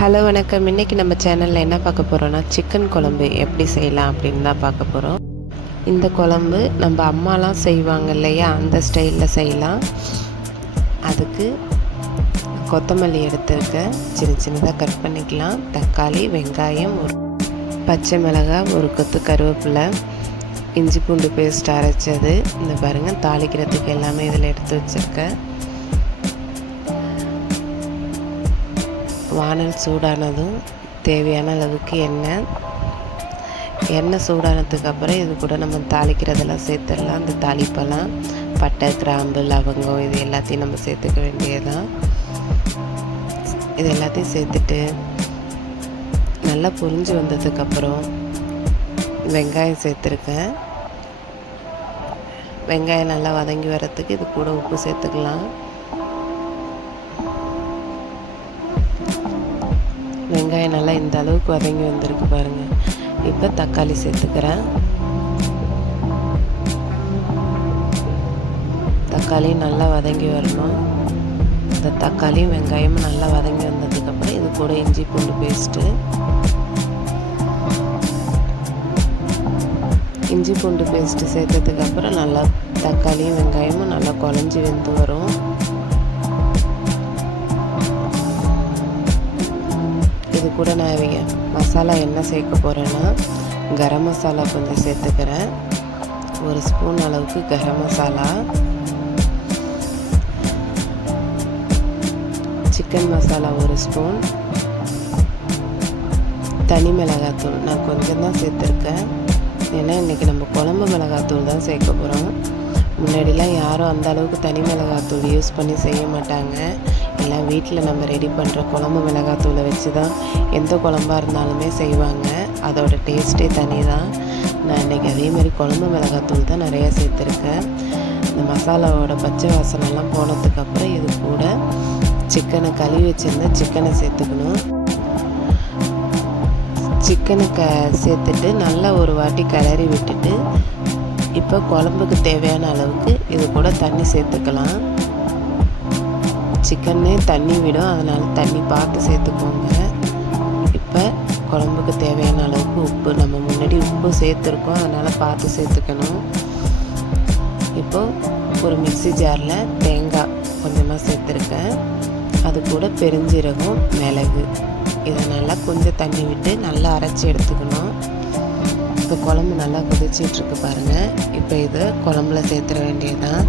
Hello வணக்கம். இன்றைக்கி நம்ம சேனலில் என்ன பார்க்க போகிறோன்னா, சிக்கன் குழம்பு எப்படி செய்யலாம் அப்படின்னு தான் பார்க்க போகிறோம். இந்த குழம்பு நம்ம அம்மாலாம் செய்வாங்க இல்லையா, அந்த ஸ்டைலில் செய்யலாம். அதுக்கு கொத்தமல்லி எடுத்துருக்கேன், சின்ன சின்னதாக கட் பண்ணிக்கலாம். தக்காளி, வெங்காயம், ஒரு பச்சை மிளகாய், ஒரு கொத்து கருவேப்பிலை, இஞ்சி பூண்டு பேஸ்ட் அரைச்சது. இந்த பாருங்கள், தாளிக்கிறதுக்கு எல்லாமே இதில் எடுத்து வச்சுருக்கேன். வானல் சூடானதும் தேவையான அளவுக்கு எண்ணெய் சூடானதுக்கு அப்புறம் இது கூட நம்ம தாளிக்கிறதெல்லாம் சேர்த்துடலாம். அந்த தாளிப்பெல்லாம் பட்டை, கிராம்பு, லவங்கம் இது எல்லாத்தையும் நம்ம சேர்த்துக்க வேண்டியதுதான். இது எல்லாத்தையும் சேர்த்துட்டு நல்லா பொரிஞ்சு வந்ததுக்கப்புறம் வெங்காயம் சேர்த்துருக்கேன். வெங்காயம் நல்லா வதங்கி வர்றதுக்கு இது கூட உப்பு சேர்த்துக்கலாம். வெங்காயம் நல்லா இந்த அளவுக்கு வதங்கி வந்திருக்கு பாருங்கள். இப்போ தக்காளி சேர்த்துக்கிறேன். தக்காளி நல்லா வதங்கி வரணும். இந்த தக்காளியும் வெங்காயமும் நல்லா வதங்கி வந்ததுக்கப்புறம் இது கூட இஞ்சி பூண்டு பேஸ்ட்டு, இஞ்சி பூண்டு பேஸ்ட்டு சேர்த்ததுக்கப்புறம் நல்லா தக்காளியும் வெங்காயமும் நல்லா குழஞ்சி வெந்து வரும். இது கூட நான் மசாலா என்ன சேர்க்க போகிறேன்னா, கரம் மசாலா கொஞ்சம் சேர்த்துக்கிறேன். ஒரு ஸ்பூன் அளவுக்கு கரம் மசாலா, சிக்கன் மசாலா ஒரு ஸ்பூன், தனி மிளகாத்தூள் நான் கொஞ்சம் தான் சேர்த்துருக்கேன். ஏன்னா இன்றைக்கி நம்ம குழம்பு மிளகாத்தூள் தான் சேர்க்க போகிறோம். முன்னாடிலாம் யாரும் அந்த அளவுக்கு தனி மிளகாத்தூள் யூஸ் பண்ணி செய்ய மாட்டாங்க. எல்லாம் வீட்டில் நம்ம ரெடி பண்ணுற குழம்பு மிளகாத்தூளை வச்சு தான் எந்த குழம்பாக இருந்தாலுமே செய்வாங்க. அதோட டேஸ்ட்டே தனி தான். நான் இன்றைக்கி அதேமாதிரி குழம்பு மிளகாத்தூள் தான் நிறையா சேர்த்துருக்கேன். இந்த மசாலாவோட பச்சை வாசனைலாம் போனதுக்கப்புறம் இது கூட சிக்கனை கழுவி வச்சுருந்தா சிக்கனை சேர்த்துக்கணும். சிக்கனை சேர்த்துட்டு நல்லா ஒரு வாட்டி கிளறி விட்டுட்டு இப்போ குழம்புக்கு தேவையான அளவுக்கு இது கூட தண்ணி சேர்த்துக்கலாம். சிக்கன்னே தண்ணி விடும், அதனால் தண்ணி பார்த்து சேர்த்துக்கோங்க. இப்போ குழம்புக்கு தேவையான அளவுக்கு உப்பு, நம்ம முன்னாடி உப்பு சேர்த்துருக்கோம், அதனால் பார்த்து சேர்த்துக்கணும். இப்போது ஒரு மிக்ஸி ஜாரில் தேங்காய் கொஞ்சமாக சேர்த்துருக்கேன். அது கூட பெருஞ்சீரகம், மிளகு இதை நல்லா கொஞ்சம் தண்ணி விட்டு நல்லா அரைச்சி எடுத்துக்கணும். இப்போ குழம்பு நல்லா கொதிச்சிட்ருக்கு பாருங்கள். இப்போ இதை குழம்புல சேர்த்துட வேண்டியதுதான்.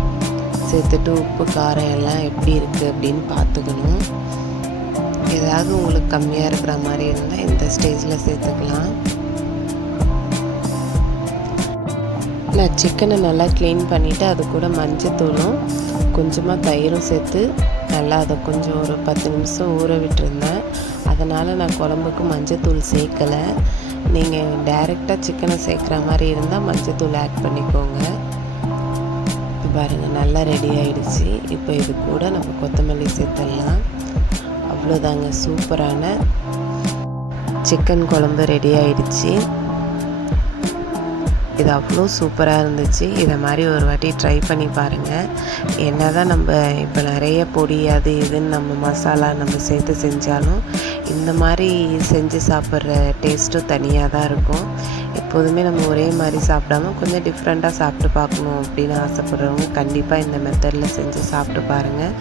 சேர்த்துட்டு உப்பு காரம் எல்லாம் எப்படி இருக்குது அப்படின்னு பார்த்துக்கணும். ஏதாவது உங்களுக்கு கம்மியாக இருக்கிற மாதிரி இருந்தால் இந்த ஸ்டேஜில் சேர்த்துக்கலாம். நான் சிக்கனை நல்லா க்ளீன் பண்ணிவிட்டு அது கூட மஞ்சத்தூளும் கொஞ்சமாக தயிரும் சேர்த்து நல்லா அதை கொஞ்சம் ஒரு 10 நிமிஷம் ஊற விட்டுருந்தேன். அதனால் நான் குழம்புக்கு மஞ்சத்தூள் சேர்க்கலை. நீங்கள் டைரெக்டாக சிக்கனை சேர்க்குற மாதிரி இருந்தால் மஞ்சத்தூள் ஆட் பண்ணிக்கோங்க. பாருங்கள், நல்லா ரெடி ஆகிடுச்சு. இப்போ இது கூட நம்ம கொத்தமல்லி சேர்த்துடலாம். அவ்வளோதாங்க, சூப்பரான சிக்கன் குழம்பு ரெடி ஆகிடுச்சு. இது அவ்வளோ சூப்பராக இருந்துச்சு. இதை மாதிரி ஒரு வாட்டி ட்ரை பண்ணி பாருங்கள். என்ன தான் நம்ம இப்போ நிறைய பொடி அது இதுன்னு நம்ம மசாலா நம்ம சேர்த்து செஞ்சாலும் இந்த மாதிரி செஞ்சு சாப்பிட்ற டேஸ்ட்டும் தனியாக தான் இருக்கும். எப்போதுமே நம்ம ஒரே மாதிரி சாப்பிடாம கொஞ்சம் டிஃப்ரெண்ட்டாக சாப்பிட்டு பார்க்கணும் அப்படின்னு ஆசைப்படுறவங்க கண்டிப்பாக இந்த மெத்தடில் செஞ்சு சாப்பிட்டு பாருங்கள்.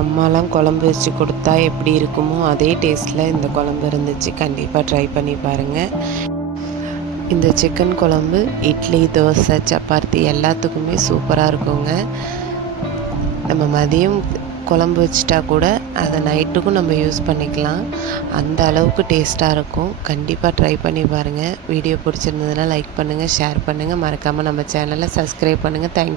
அம்மாலாம் குழம்பு வச்சு கொடுத்தா எப்படி இருக்குமோ அதே டேஸ்ட்டில் இந்த குழம்பு இருந்துச்சு. கண்டிப்பாக ட்ரை பண்ணி பாருங்கள். இந்த சிக்கன் குழம்பு இட்லி, தோசை, சப்பாத்தி எல்லாத்துக்குமே சூப்பராக இருக்குங்க. நம்ம மதியம் குழம்பு வச்சிட்டா கூட அதை நைட்டுக்கும் நம்ம யூஸ் பண்ணிக்கலாம். அந்த அளவுக்கு டேஸ்ட்டாக இருக்கும். கண்டிப்பாக ட்ரை பண்ணி பாருங்கள். வீடியோ பிடிச்சிருந்ததுன்னா லைக் பண்ணுங்கள், ஷேர் பண்ணுங்கள். மறக்காமல் நம்ம சேனலை சப்ஸ்கிரைப் பண்ணுங்கள். தேங்க்யூ.